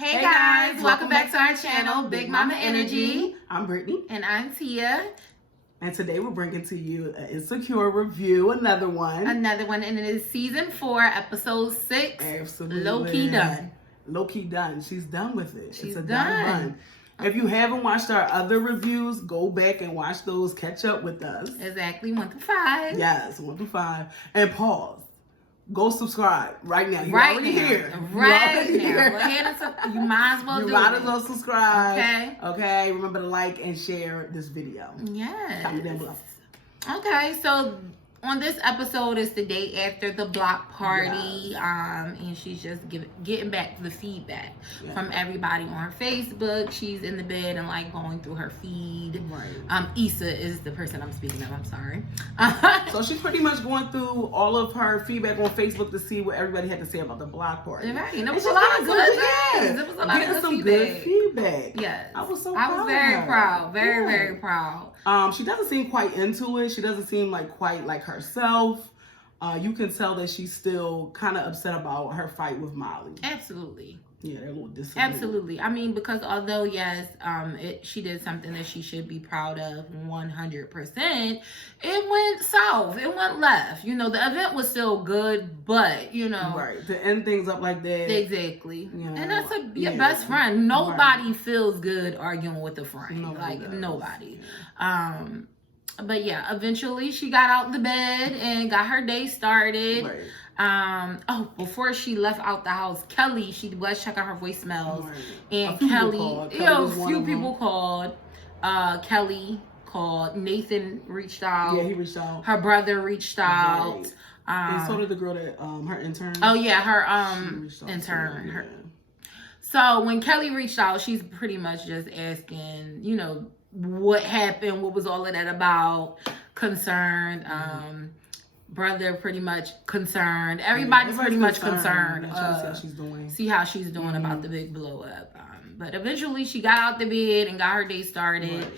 Hey guys, welcome back to our channel, Big Mama Energy. I'm Brittany. And I'm Tia. And today we're bringing to you an Insecure review, another one, and it is season 4, episode 6. Absolutely. Lowkey Done. Lowkey Done. She's done with it. She's it's a done. If you haven't watched our other reviews, go back and watch those. Catch up with us. Exactly, 1 through 5. Yes, 1 through 5. And pause. Go subscribe right now. You're right already now. here. Right now. Go ahead and you might as well do it. You might as well subscribe. Okay. Okay. Remember to like and share this video. Yes. Comment down below. Okay, so on this episode is the day after the block party, and she's just getting back the feedback from everybody on her Facebook. She's in the bed and like going through her feed. Right. Issa is the person I'm speaking of. I'm sorry. So she's pretty much going through all of her feedback on Facebook to see what everybody had to say about the block party. Right, and it was a lot of good things. It was a lot of good feedback. Yes, I was very proud. Very proud. She doesn't seem quite into it. She doesn't seem quite like herself. You can tell that she's still kind of upset about her fight with Molly. Absolutely. Yeah, they're a little disagreeable. Absolutely. I mean, because although, yes, she did something that she should be proud of 100%, it went south. It went left. You know, the event was still good, but, you know. Right. To end things up like that. Exactly. You know, and that's your best friend. Nobody feels good arguing with a friend. Nobody. But yeah, eventually she got out the bed and got her day started. Right. Before she left out the house, Kelly, she was checking her voicemails, and a few people called. Kelly called. Nathan reached out. Yeah, he reached out. Her brother reached out. And so did the girl that her intern. Oh yeah, her intern. So when Kelly reached out, she's pretty much just asking, you know, what happened, what was all of that about, concerned. Brother pretty much concerned. Everybody's pretty much concerned. See how she's doing about the big blow up. But eventually she got out the bed and got her day started.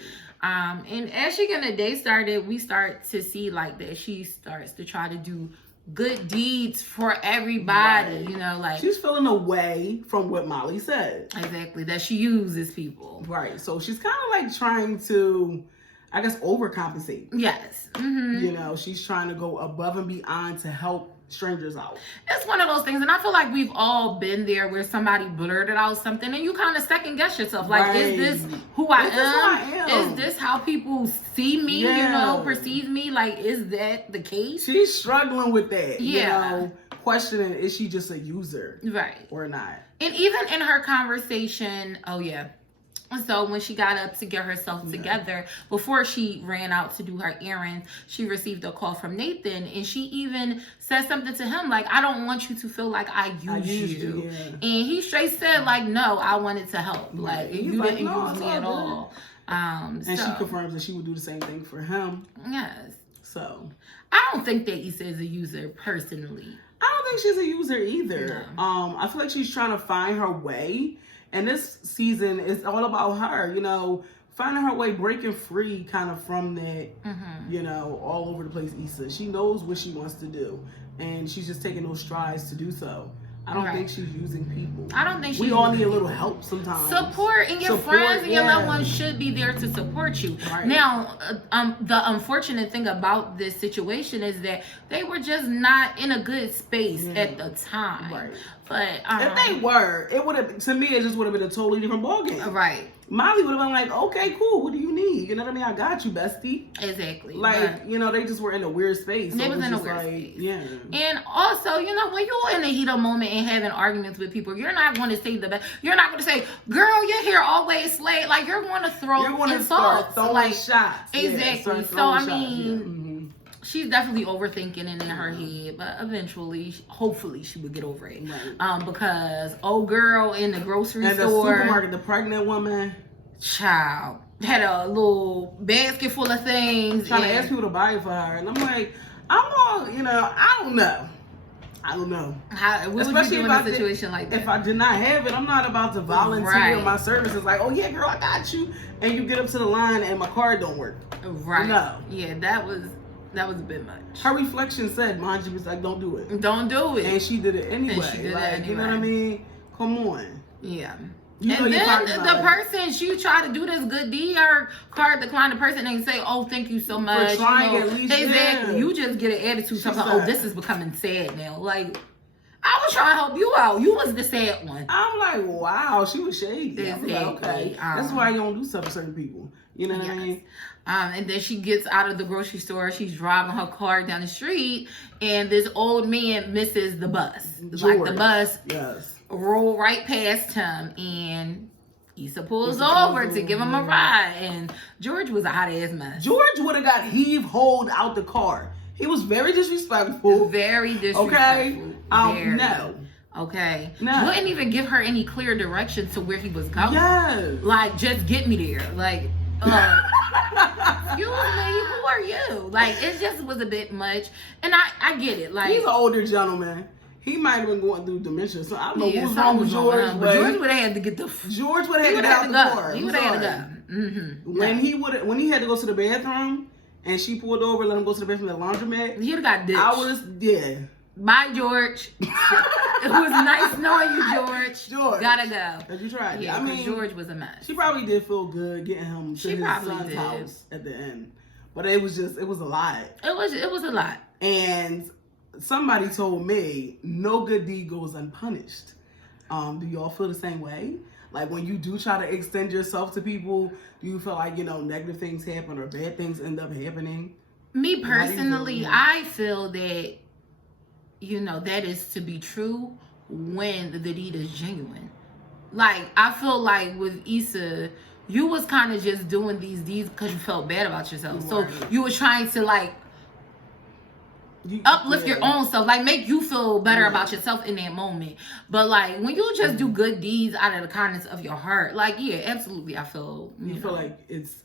And as she got her day started, we start to see like that she starts to try to do good deeds for everybody. You know, like she's feeling away from what Molly said. Exactly, that she uses people. Right. So she's kind of like trying to, I guess, overcompensate. Yes. Mm-hmm. You know, she's trying to go above and beyond to help strangers out. It's one of those things, and I feel like we've all been there where somebody blurted out something and you kind of second guess yourself. Like, is this who I am? Is this how people see me, you know, perceive me? Like, is that the case? She's struggling with that. Yeah. You know, questioning, is she just a user? Right. Or not? And even in her conversation, so when she got up to get herself together, before she ran out to do her errands, she received a call from Nathan, and she even said something to him like, I don't want you to feel like I used you. Yeah. And he straight said like, no, I wanted to help. Like, you didn't use me at all. And she confirms that she would do the same thing for him. Yes. So I don't think that Issa is a user personally. I don't think she's a user either. No. I feel like she's trying to find her way. And this season is all about her, you know, finding her way, breaking free kind of from that, you know, all over the place Issa. She knows what she wants to do, and she's just taking those strides to do so. I don't think she's using people. I don't think we all need a little help sometimes. Support, and your friends and your loved ones should be there to support you. Right. Now, the unfortunate thing about this situation is that they were just not in a good space at the time. Right. But if they were, it would have, to me, it just would have been a totally different ballgame. Right. Molly would have been like, okay, cool, what do you need? You know what I mean? I got you, bestie. Exactly. Like, you know, they just were in a weird space. They was in a weird space. Yeah. And also, you know, when you're in a heat of moment and having arguments with people, you're not going to say you're not going to say, girl, your hair always slayed. Like, you're going to throw insults. Start throwing shots. Exactly. Yeah, so, I mean, she's definitely overthinking it in her head, but eventually, hopefully, she would get over it. Right. Because old girl in the grocery store, the supermarket, the pregnant woman, child, had a little basket full of things, trying to ask people to buy it for her, and I'm like, I don't know. What would you do in a situation like that? If I did not have it, I'm not about to volunteer my services. Like, oh yeah, girl, I got you, and you get up to the line and my card don't work. Right. No. Yeah, that was a bit much. Her reflection said, Manji was like, don't do it. Don't do it. And she did it anyway. You know what I mean? Come on. Yeah. You know and your then partner's the not like person, she tried to do this good deed, her card declined the person and say, oh, thank you so much. trying at least, exactly. yeah. You just get an attitude. She's Talking, like, oh, this is becoming sad now. Like, I was trying to help you out. You was the sad one. I'm like, wow, she was shady. Exactly. I'm like, okay. That's why you don't do stuff with certain people. You know what I mean? And then she gets out of the grocery store. She's driving her car down the street, and this old man misses the bus. George. Like the bus Yes. roll right past him, and Issa pulls over to give him a ride, and George was a hot ass mess. George would have got heave-holed out the car. He was very disrespectful. Very disrespectful. Okay? Very. No. Okay. No. Wouldn't even give her any clear direction to where he was going. Yes. Like, just get me there. Like, excuse me, who are you? Like, it just was a bit much. And I get it. Like, he's an older gentleman. He might have been going through dementia. So I don't know what's wrong with something was George. wrong. But George would have had to get the. George would have had to get out the door. He would have had to go. Mm-hmm. When he had to go to the bathroom and she pulled over, let him go to the bathroom at the laundromat. He'd have got ditched. Bye, George. It was nice knowing you, George. George. Gotta go. Cause you tried. Yeah, I mean, George was a mess. She probably did feel good getting him to his son's house at the end. But it was a lot. It was a lot. And somebody told me no good deed goes unpunished. Do y'all feel the same way? Like when you do try to extend yourself to people, do you feel like, negative things happen or bad things end up happening? Me personally, I feel that, that is to be true when the deed is genuine. Like, I feel like with Issa, you was kind of just doing these deeds because you felt bad about yourself. Right. So you was trying to uplift your own self, like make you feel better about yourself in that moment. But like when you just do good deeds out of the kindness of your heart, like absolutely, I feel you feel like it's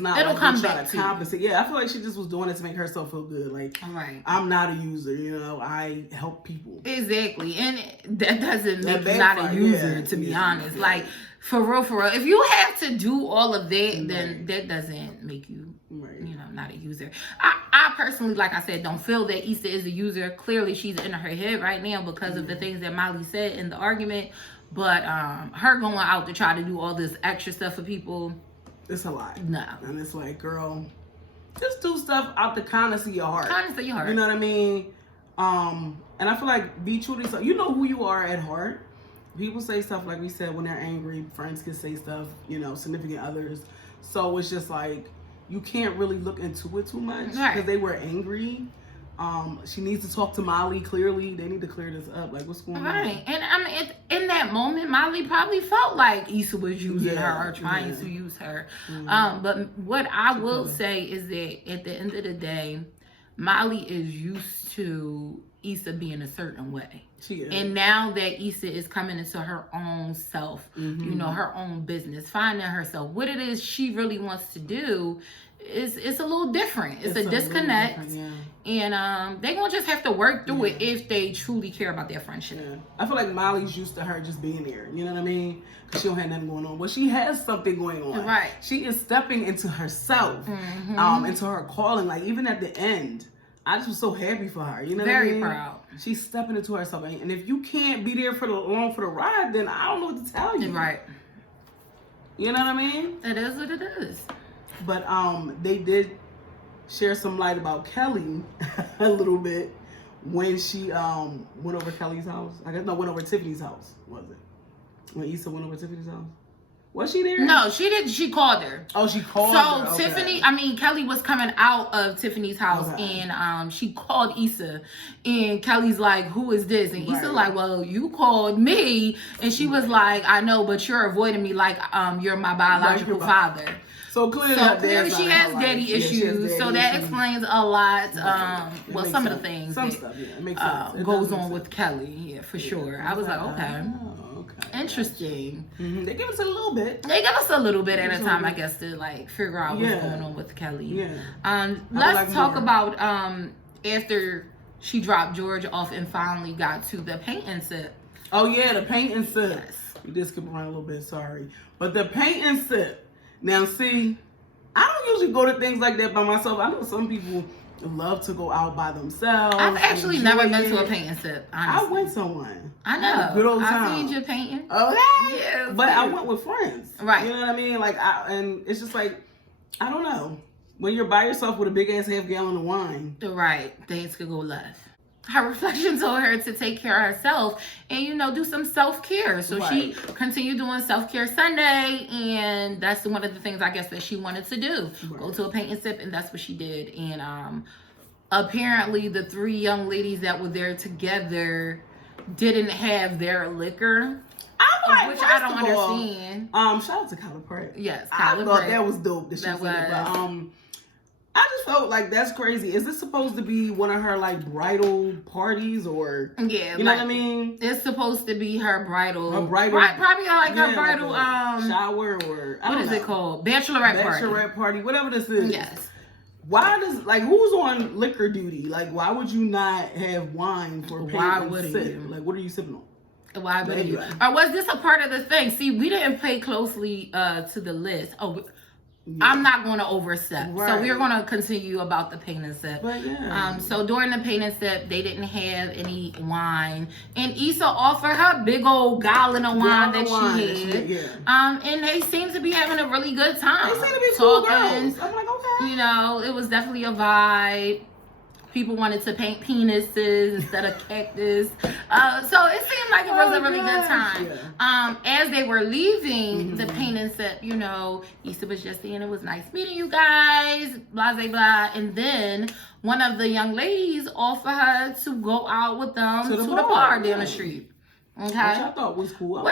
not. It'll come back to compensate. Yeah, I feel like she just was doing it to make herself feel good. Like, right. I'm not a user. I help people. Exactly, and that doesn't make you not a user. To be honest, like for real, if you have to do all of that, then that doesn't make you, not a user. I personally, like I said, don't feel that Issa is a user. Clearly, she's in her head right now because of the things that Molly said in the argument. But her going out to try to do all this extra stuff for people. It's a lot. No. And it's like, girl, just do stuff out the kindness of your heart. Kindness of your heart. You know what I mean? And I feel like be true to yourself. You know who you are at heart. People say stuff like we said when they're angry. Friends can say stuff, significant others. So it's just like, you can't really look into it too much because they were angry. She needs to talk to Molly. Clearly, they need to clear this up. Like, what's going on? Right, and I mean, in that moment, Molly probably felt like Issa was using her or trying to use her. But what I will say is that at the end of the day, Molly is used to Issa being a certain way. She is. And now that Issa is coming into her own self, her own business, finding herself, what it is she really wants to do, it's a little different. It's a disconnect. And they're going to just have to work through it if they truly care about their friendship. Yeah. I feel like Molly's used to her just being there. You know what I mean? Because she don't have nothing going on. Well, she has something going on. Right. She is stepping into herself, into her calling. Like, even at the end, I just was so happy for her. You know what I mean? Very proud. She's stepping into herself. And if you can't be there along for the ride, then I don't know what to tell you. Right. You know what I mean? It is what it is. But they did share some light about Kelly a little bit when she went over Kelly's house. Went over Tiffany's house, was it? When Issa went over Tiffany's house? Was she there? No, she didn't. She called her. Oh, she called her. So Tiffany, Kelly was coming out of Tiffany's house and she called Issa. And Kelly's like, who is this? And Issa like, well, you called me. And she was like, I know, but you're avoiding me like you're my biological father. So clearly she has daddy issues. So that explains a lot. Some of the things it makes sense. Goes on with Kelly, for sure. I was like, okay. Interesting. They give us a little bit. They give us a little bit at a time, I guess, to figure out what's going on with Kelly. Yeah. Let's talk about after she dropped George off and finally got to the paint and sip. Oh yeah, the paint and sip. Yes. We did skip around a little bit, sorry. But the paint and sip. Now see, I don't usually go to things like that by myself. I know some people love to go out by themselves. I've actually never been to a paint and sip, honestly. I went to one. I know. Good old time. I seen you painting. Okay. Yeah. But I went with friends. Right. You know what I mean? Like, and it's just like, I don't know. When you're by yourself with a big ass half gallon of wine. Right. Things could go left. Her reflection told her to take care of herself and, you know, do some self-care. So she continued doing self-care Sunday, and that's one of the things I guess that she wanted to do. Right. Go to a paint and sip, and that's what she did. And apparently the 3 young ladies that were there together didn't have their liquor. Which I don't understand. Shout out to Kyla Pratt. Yes, Kyla Pratt. That was dope. That was. But I just felt like that's crazy. Is this supposed to be one of her like bridal parties or? Yeah, you know what I mean. It's supposed to be her bridal. Probably like her bridal shower or what is it called? Bachelorette party. Whatever this is. Yes. Why does who's on liquor duty? Like, why would you not have wine for paint and sip? Like, what are you sipping on? Why would you? Or was this a part of the thing? See, we didn't pay closely to the list. I'm not going to overstep. Right. So we're going to continue about the paint and sip. But yeah. So during the paint and sip, they didn't have any wine. And Issa offered her big old gallon of wine that she had. Yeah. And they seem to be having a really good time. They seem to be cool girls. I'm like, okay. You know, it was definitely a vibe. People wanted to paint penises instead of cactus. So it seemed like it was a really good time. Yeah. As they were leaving the paint and sip, you know, Issa was just saying it was nice meeting you guys, blah, blah, blah. And then one of the young ladies offered her to go out with them to the bar down the street. Okay. Which I thought was cool.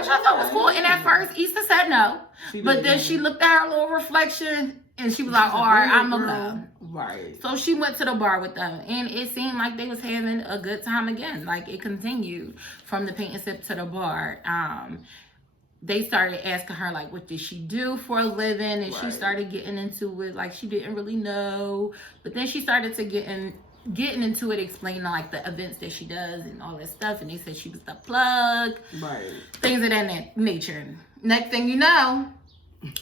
And at first, Issa said no. But then she looked at her little reflection and she was like, all right, I'm going to go. Right. So she went to the bar with them, and it seemed like they was having a good time again. Like, it continued from the paint and sip to the bar. They started asking her, like, what did she do for a living? And she started getting into it, like, she didn't really know. But then she started to getting into it, explaining, like, the events that she does and all that stuff. And they said she was the plug. Right. Things of that nature. Next thing you know,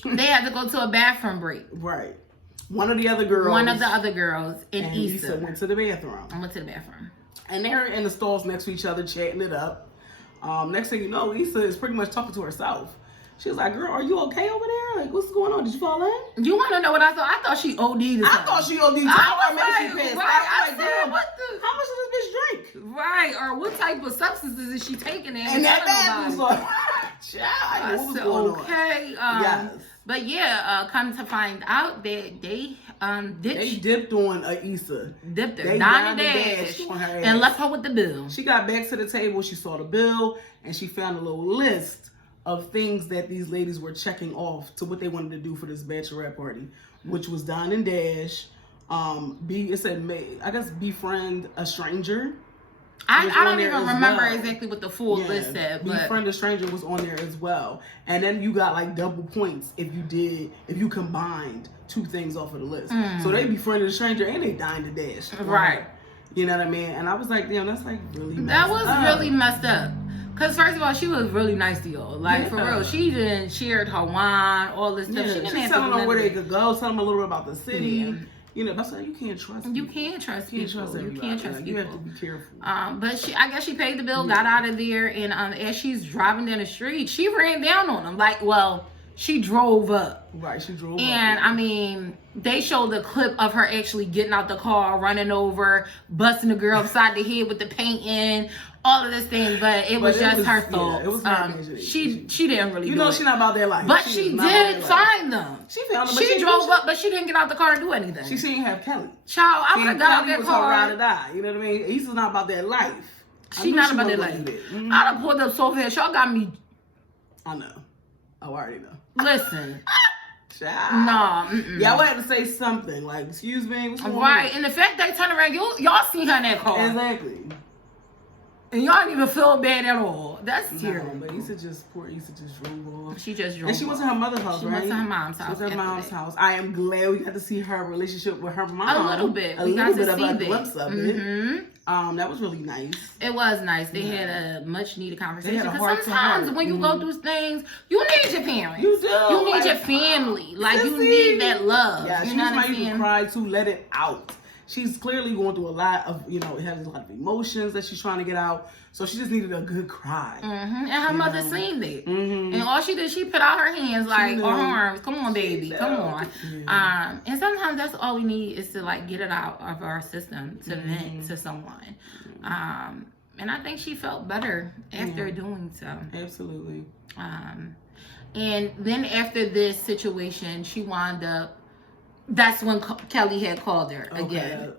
they had to go to a bathroom break. Right. One of the other girls and Issa went to the bathroom. And they're in the stalls next to each other, chatting it up. Next thing you know, Issa is pretty much talking to herself. She was like, girl, are you okay over there? Like, what's going on? Did you fall in? You want to know what I thought? I thought she OD'd or something. I thought she OD'd. I was like, damn, how much does this bitch drink? Right, or what type of substances is she taking? And that bathroom's on. Child, what was going on? Okay, yes. But yeah, come to find out that they dipped on Issa. Dipped her, dined and dashed, and left her with the bill. She got back to the table, she saw the bill, and she found a little list of things that these ladies were checking off to what they wanted to do for this bachelorette party, which was dine and dash. It said befriend a stranger. I don't even remember exactly what the full list said. But Befriend a stranger was on there as well. And then you got like double points if you combined 2 things off of the list. So they befriended a stranger and they dined and dashed. Right. You know what I mean? And I was like, damn, that's like really messed up. That was really messed up. Because first of all, she was really nice to y'all. Like, for real. She didn't shared her wine, all this stuff. She didn't have to telling them where they could go, telling them a little bit about the city. Yeah. You know, that's why you can't trust people. You can't trust people. You can't trust people. You have to be careful. But I guess she paid the bill, got out of there, and as she's driving down the street, she ran down on him. Like, well, she drove up. Right, she drove up. And, I mean, they showed the clip of her actually getting out the car, running over, busting the girl upside the head with the paint in, all of this thing, but it was just her thoughts. Yeah, it was she didn't really she's not about their life. But she did find them. She found them. She drove up, but she didn't get out the car and do anything. She didn't have Kelly. Child, I would have got out that car. Her ride or die. You know what I mean? Issa's not about their life. She's not about their life. I'd have pulled up so fast. Y'all got me. I know. I already know. Listen. Child. Nah. Y'all would have to say something like, excuse me. What's going on? Right. And the fact they turned around, y'all seen her in that car. Exactly. And y'all didn't even feel bad at all. That's terrible. But poor Issa just drove off. She just drove off. And she went to her mother's house, right? She went to her mom's house. She went to her mom's house. I am glad we got to see her relationship with her mom. A little bit. We got to see a glimpse of it. That was really nice. It was nice. They had a much needed conversation. Because sometimes when you go through things, you need your parents. You do. You need your family. Like, you need that love. Yeah, you she know might even cry to let it out. she's clearly going through a lot of, it has a lot of emotions that she's trying to get out. So she just needed a good cry. And her mother seen it. And all she did, she put out her hands like, or her arms. Come on, baby. Come on. And sometimes that's all we need is to like get it out of our system to vent to someone. And I think she felt better after doing so. Absolutely. And then after this situation, she wound up, that's when Kelly had called her again.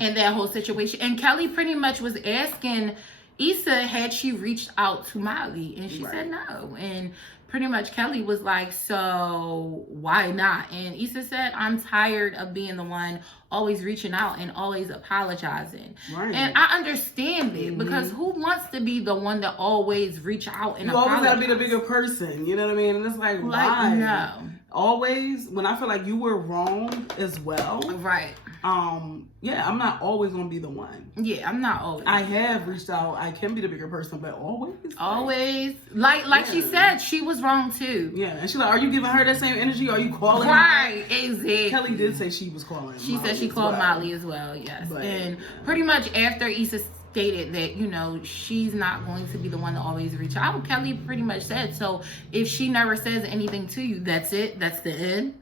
And that whole situation. And Kelly pretty much was asking Issa, had she reached out to Molly? And she said no. And pretty much Kelly was like, so why not? And Issa said, I'm tired of being the one always reaching out and always apologizing. And I understand it because who wants to be the one to always reach out and apologize? You always gotta be the bigger person, you know what I mean? And it's like why? No. Always, when I feel like you were wrong as well. I'm not always gonna be the one. I'm not always. I have reached out. I can be the bigger person, but always. Like she said, she was wrong too. And she's like, are you giving her that same energy? Are you calling her? Exactly. Kelly did say she was calling She said she called Molly as well, yes. And pretty much after Issa stated that, she's not going to be the one to always reach out, Kelly pretty much said, so if she never says anything to you, that's it. That's the end.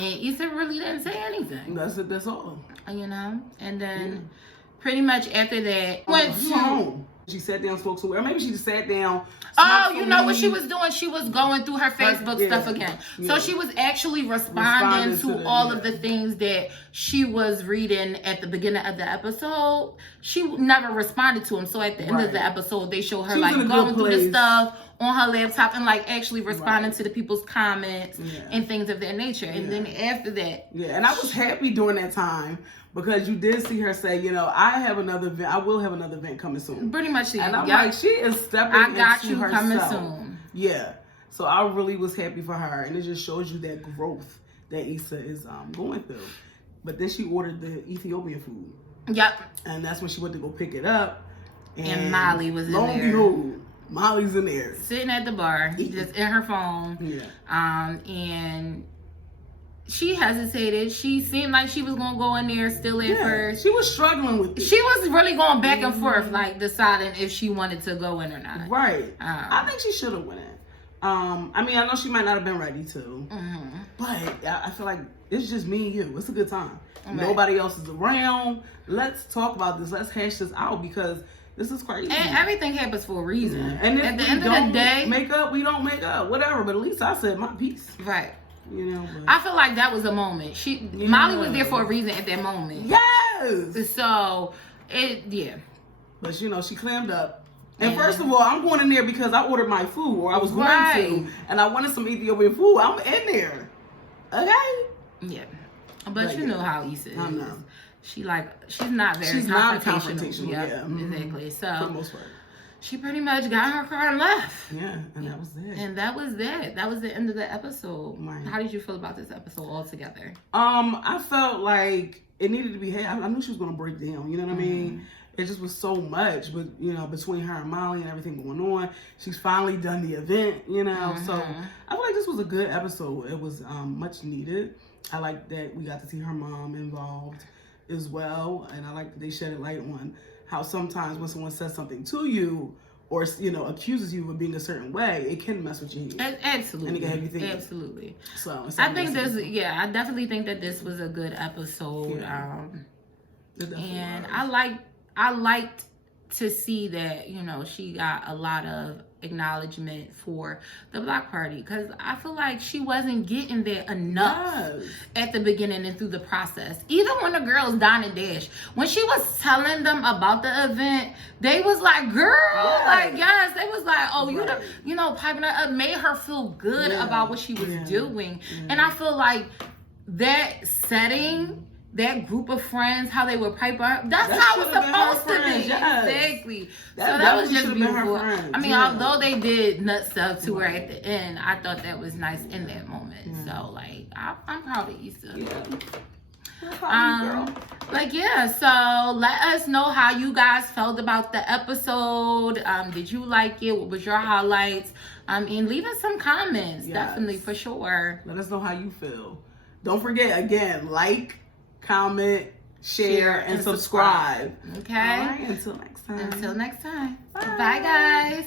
And Issa really didn't say anything. That's it. That's all. And then pretty much after that, went home. She sat down, spoke to her. Or maybe she just sat down. Oh, what she was doing? She was going through her Facebook stuff again. So she was actually responding to all of the things that she was reading at the beginning of the episode. She never responded to them. So at the end of the episode, they show her like going through the stuff on her laptop and like actually responding to the people's comments and things of that nature. And then after that. And I was happy during that time. Because you did see her say, I have another event. I will have another event coming soon. Pretty much. And I'm like, she is stepping into herself. I got you coming soon. So I really was happy for her. And it just shows you that growth that Issa is going through. But then she ordered the Ethiopian food. And that's when she went to go pick it up. And Molly was in there. Lo and behold, Molly's in there. Sitting at the bar, just in her phone. And she hesitated. She seemed like she was going to go in there still at first. She was struggling with it. She was really going back and forth, like deciding if she wanted to go in or not. I think she should have went in. I know she might not have been ready to. But I feel like it's just me and you. It's a good time. Nobody else is around. Let's talk about this. Let's hash this out because this is crazy. And everything happens for a reason. And at the end of the day, make up, we don't make up. Whatever. But at least I said my piece. I feel like that was a moment. Molly was there for a reason at that moment. So But she clammed up. And first of all, I'm going in there because I ordered my food, or I was going to, and I wanted some Ethiopian food. I'm in there. Okay? But you know how Issa is. I know. She's not very confrontational. Exactly. So for the most part. She pretty much got her car and left. And that was it. And that was it. That was the end of the episode. How did you feel about this episode altogether? I felt like it needed to be had. I knew she was going to break down. You know what I mean? It just was so much, but between her and Molly and everything going on, she's finally done the event. So I feel like this was a good episode. It was much needed. I like that we got to see her mom involved as well, and I like that they shed a light on how sometimes when someone says something to you or accuses you of being a certain way, it can mess with you. Absolutely. And it can have you thinking. Absolutely. So I think I definitely think that this was a good episode. And I liked to see that, she got a lot of acknowledgement for the block party because I feel like she wasn't getting there enough at the beginning and through the process. Even when the girls Don and Dash, when she was telling them about the event, they was like, girl, they was like, oh, piping her up, made her feel good about what she was doing. And I feel like that setting, that group of friends, how they would pipe up, that's how it's supposed to be. Exactly. That was just beautiful. Although they did nut stuff to her at the end, I thought that was nice in that moment. So I'm proud of Issa. So let us know how you guys felt about the episode. Did you like it? What was your highlights? And leave us some comments. Definitely, for sure. Let us know how you feel. Don't forget, again, comment, share, and subscribe. Okay? All right, until next time. Until next time. Bye guys.